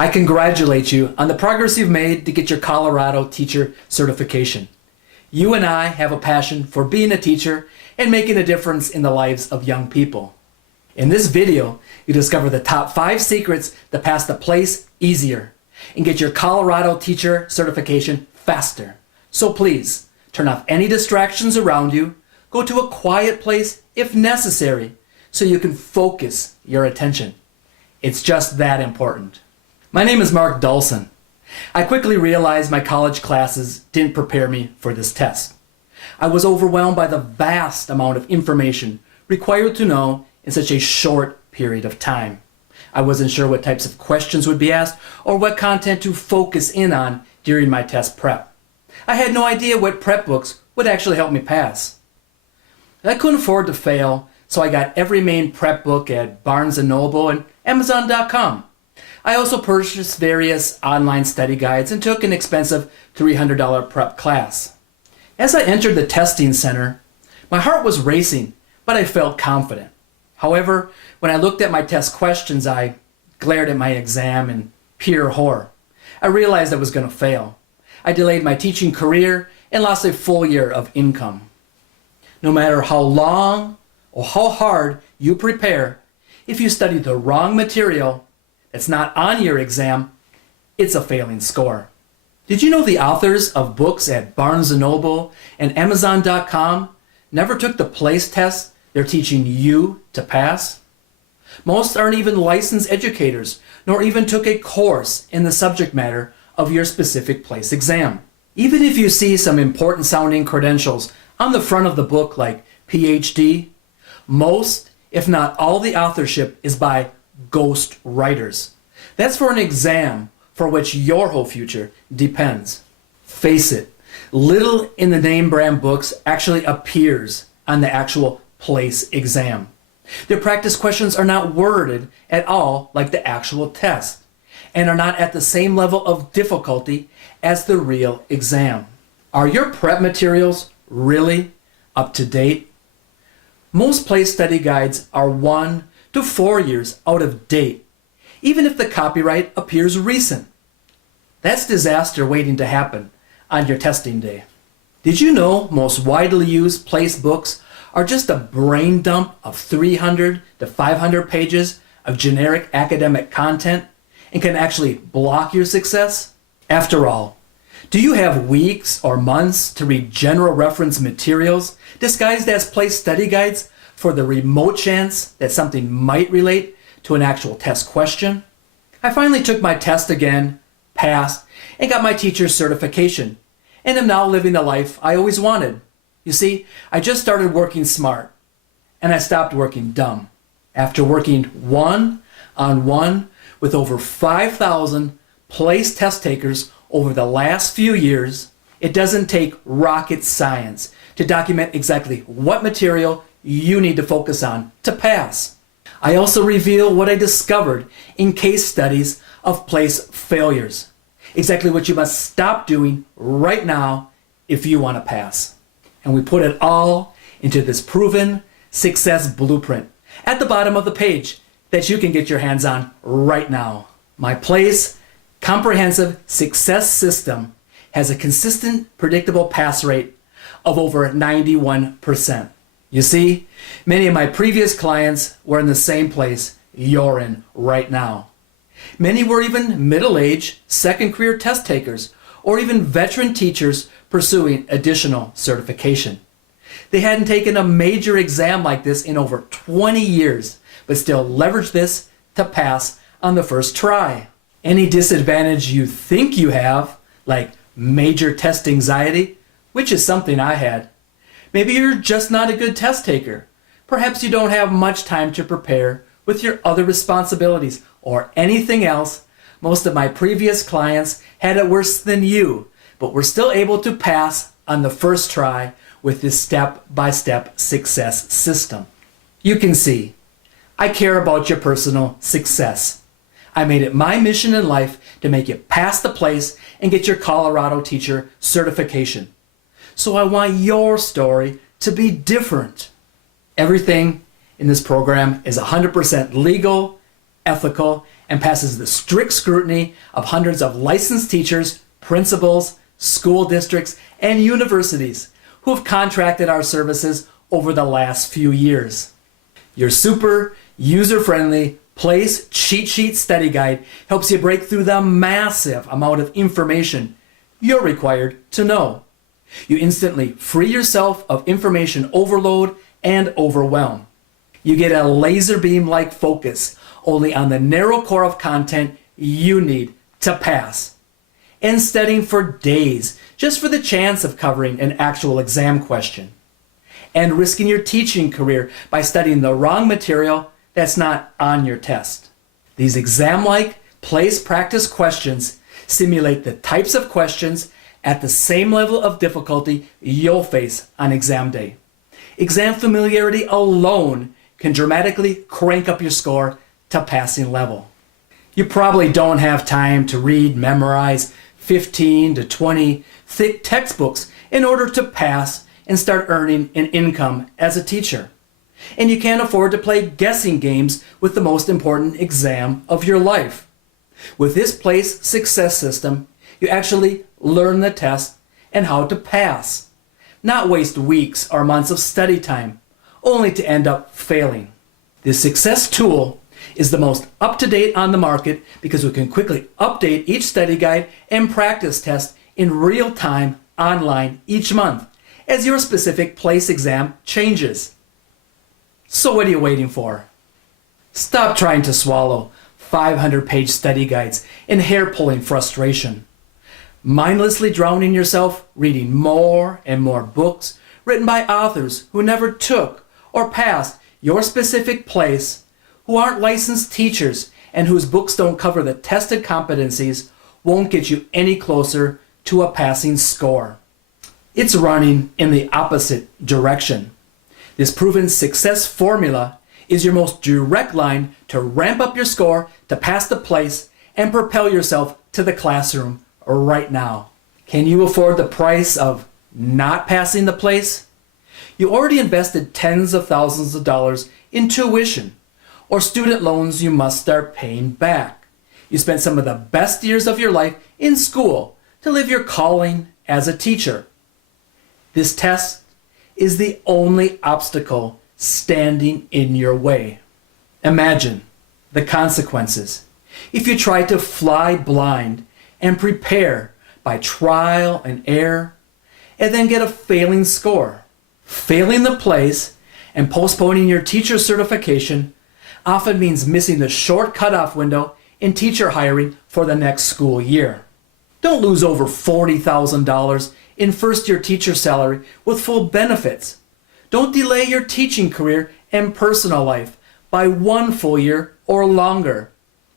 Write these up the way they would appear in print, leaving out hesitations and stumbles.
I congratulate you on the progress you've made to get your Colorado teacher certification. You and I have a passion for being a teacher and making a difference in the lives of young people. In this video, you discover the top 5 secrets to pass the place easier and get your Colorado teacher certification faster. So please, turn off any distractions around you, go to a quiet place if necessary, so you can focus your attention. It's just that important. My name is Mark Dulson. I quickly realized my college classes didn't prepare me for this test. I was overwhelmed by the vast amount of information required to know in such a short period of time. I wasn't sure what types of questions would be asked or what content to focus in on during my test prep. I had no idea what prep books would actually help me pass. I couldn't afford to fail, so I got every main prep book at Barnes & Noble and Amazon.com. I also purchased various online study guides and took an expensive $300 prep class. As I entered the testing center, my heart was racing, but I felt confident. However, when I looked at my test questions, I glared at my exam in pure horror. I realized I was going to fail. I delayed my teaching career and lost a full year of income. No matter how long or how hard you prepare, if you study the wrong material that's not on your exam, it's a failing score. Did you know the authors of books at Barnes & Noble and Amazon.com never took the place test they're teaching you to pass? Most aren't even licensed educators, nor even took a course in the subject matter of your specific place exam. Even if you see some important sounding credentials on the front of the book like PhD, most, if not all, the authorship is by ghost writers. That's for an exam for which your whole future depends. Face it, little in the name brand books actually appears on the actual place exam. Their practice questions are not worded at all like the actual test and are not at the same level of difficulty as the real exam. Are your prep materials really up to date? Most place study guides are 1 to 4 years out of date, even if the copyright appears recent. That's disaster waiting to happen on your testing day. Did you know most widely used place books are just a brain dump of 300 to 500 pages of generic academic content and can actually block your success? After all, do you have weeks or months to read general reference materials disguised as place study guides for the remote chance that something might relate to an actual test question? I finally took my test again, passed, and got my teacher's certification, and am now living the life I always wanted. You see, I just started working smart, and I stopped working dumb. After working one-on-one with over 5,000 place test takers over the last few years, it doesn't take rocket science to document exactly what material you need to focus on to pass. I also reveal what I discovered in case studies of place failures, exactly what you must stop doing right now if you want to pass. And we put it all into this proven success blueprint at the bottom of the page that you can get your hands on right now. My place comprehensive success system has a consistent, predictable pass rate of over 91%. You see, many of my previous clients were in the same place you're in right now. Many were even middle-aged, second career test takers, or even veteran teachers pursuing additional certification. They hadn't taken a major exam like this in over 20 years, but still leveraged this to pass on the first try. Any disadvantage you think you have, like major test anxiety, which is something I had. Maybe you're just not a good test taker. Perhaps you don't have much time to prepare with your other responsibilities or anything else. Most of my previous clients had it worse than you, but were still able to pass on the first try with this step-by-step success system. You can see, I care about your personal success. I made it my mission in life to make you pass the place and get your Colorado teacher certification. So I want your story to be different. Everything in this program is 100% legal, ethical, and passes the strict scrutiny of hundreds of licensed teachers, principals, school districts, and universities who have contracted our services over the last few years. Your super user-friendly PLACE cheat sheet study guide helps you break through the massive amount of information you're required to know. You instantly free yourself of information overload and overwhelm. You get a laser beam-like focus only on the narrow core of content you need to pass. And studying for days just for the chance of covering an actual exam question. And risking your teaching career by studying the wrong material that's not on your test. These exam-like PLACE practice questions simulate the types of questions at the same level of difficulty you'll face on exam day. Exam familiarity alone can dramatically crank up your score to passing level. You probably don't have time to read, memorize 15 to 20 thick textbooks in order to pass and start earning an income as a teacher. And you can't afford to play guessing games with the most important exam of your life. With this PLACE success system, you actually learn the test and how to pass, not waste weeks or months of study time, only to end up failing. This success tool is the most up-to-date on the market because we can quickly update each study guide and practice test in real time online each month as your specific PLACE exam changes. So what are you waiting for? Stop trying to swallow 500-page study guides in hair-pulling frustration. Mindlessly drowning yourself reading more and more books written by authors who never took or passed your specific PLACE, who aren't licensed teachers, and whose books don't cover the tested competencies won't get you any closer to a passing score. It's running in the opposite direction. This proven success formula is your most direct line to ramp up your score to pass the PLACE and propel yourself to the classroom right now. Can you afford the price of not passing the PLACE? You already invested tens of thousands of dollars in tuition or student loans you must start paying back. You spent some of the best years of your life in school to live your calling as a teacher. This test is the only obstacle standing in your way. Imagine the consequences if you try to fly blind and prepare by trial and error and then get a failing score. Failing the PLACE and postponing your teacher certification often means missing the short cutoff window in teacher hiring for the next school year. Don't lose over $40,000 in first-year teacher salary with full benefits. Don't delay your teaching career and personal life by 1 full year or longer.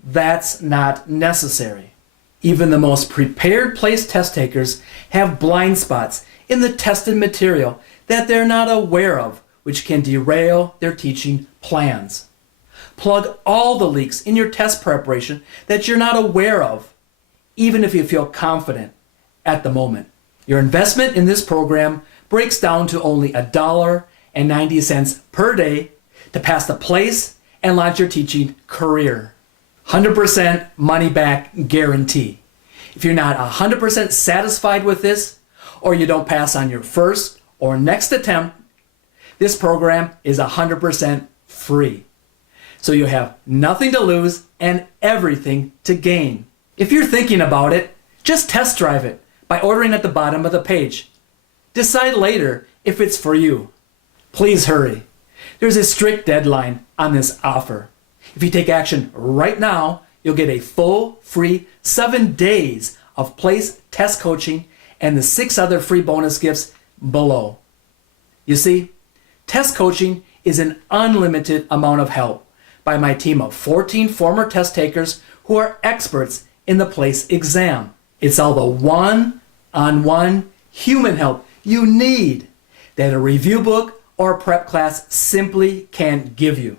That's not necessary. Even the most prepared PLACE test takers have blind spots in the tested material that they're not aware of, which can derail their teaching plans. Plug all the leaks in your test preparation that you're not aware of, even if you feel confident at the moment. Your investment in this program breaks down to only $1.90 per day to pass the PLACE and launch your teaching career. 100% money back guarantee. If you're not 100% satisfied with this, or you don't pass on your first or next attempt, this program is 100% free. So you have nothing to lose and everything to gain. If you're thinking about it, just test drive it by ordering at the bottom of the page. Decide later if it's for you. Please hurry. There's a strict deadline on this offer. If you take action right now, you'll get a full free 7 days of PLACE test coaching and the 6 other free bonus gifts below. You see, test coaching is an unlimited amount of help by my team of 14 former test takers who are experts in the PLACE exam. It's all the one-on-one human help you need that a review book or a prep class simply can't give you.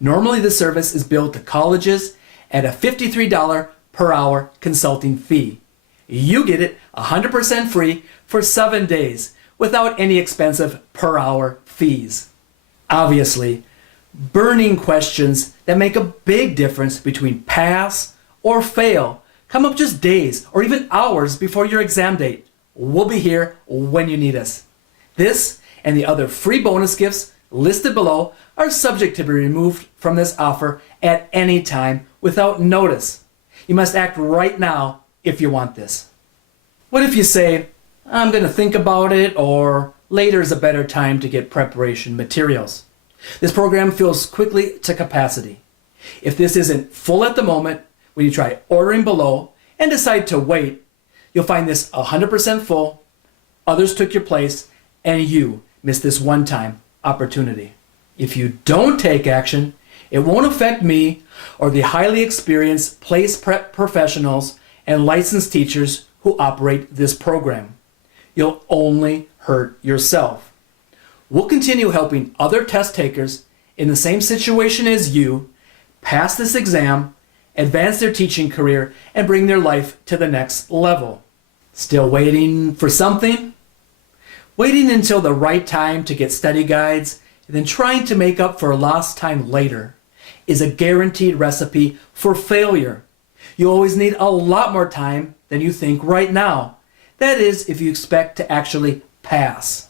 Normally, the service is billed to colleges at a $53 per hour consulting fee. You get it 100% free for 7 days without any expensive per hour fees. Obviously, Burning questions that make a big difference between pass or fail come up just days or even hours before your exam date. We'll be here when you need us. This and the other free bonus gifts listed below are subject to be removed from this offer at any time without notice. You must act right now if you want this. What if you say, I'm going to think about it, or later is a better time to get preparation materials? This program fills quickly to capacity. If this isn't full at the moment, when you try ordering below and decide to wait, you'll find this 100% full, others took your place, and you missed this one-time opportunity. If you don't take action, it won't affect me or the highly experienced place prep professionals and licensed teachers who operate this program. You'll only hurt yourself. We'll continue helping other test takers in the same situation as you pass this exam, advance their teaching career, and bring their life to the next level. Still waiting for something? Waiting until the right time to get study guides and then trying to make up for lost time later is a guaranteed recipe for failure. You always need a lot more time than you think right now. That is, if you expect to actually pass.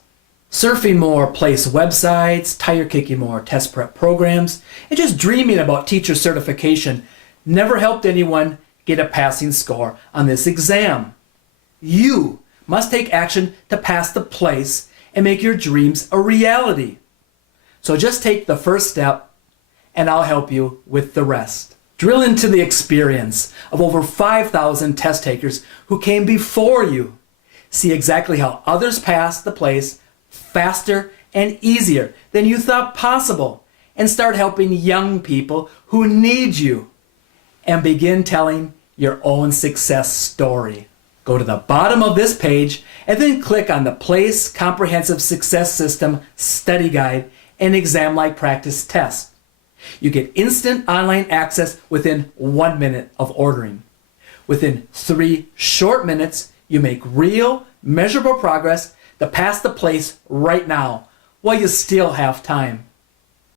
Surfing more place websites, tire kicking more test prep programs, and just dreaming about teacher certification never helped anyone get a passing score on this exam. You must take action to pass the place and make your dreams a reality. So just take the first step, and I'll help you with the rest. Drill into the experience of over 5,000 test takers who came before you. See exactly how others passed the place faster and easier than you thought possible, and start helping young people who need you. And begin telling your own success story. Go to the bottom of this page and then click on the Place Comprehensive Success System Study Guide and Exam-like Practice Test. You get instant online access within 1 minute of ordering. Within 3 short minutes, you make real, measurable progress to pass the place right now while you still have time.